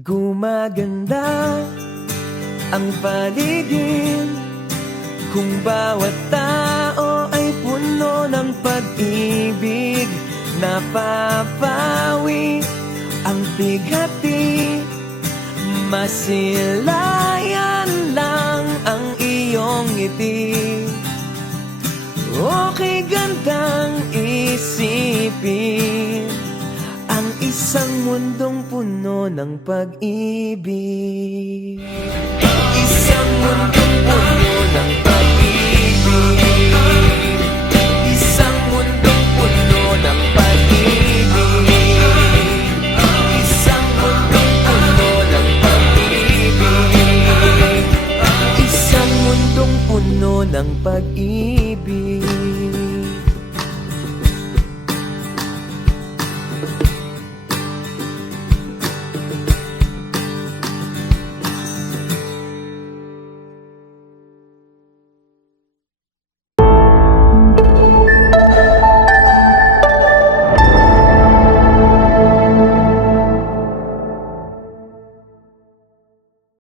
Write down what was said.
Gumaganda ang paligid kung bawat tao ay puno ng pag-ibig. Napapawi ang bighati, masilayan lang ang iyong ngiti. Okay gandang isipin ang isang mundong puno ng pag-ibig. Isang mundong puno ng pag-ibig. Isang mundong puno ng pag-ibig. Isang mundong puno ng pag-ibig. Isang mundong puno ng pag-ibig.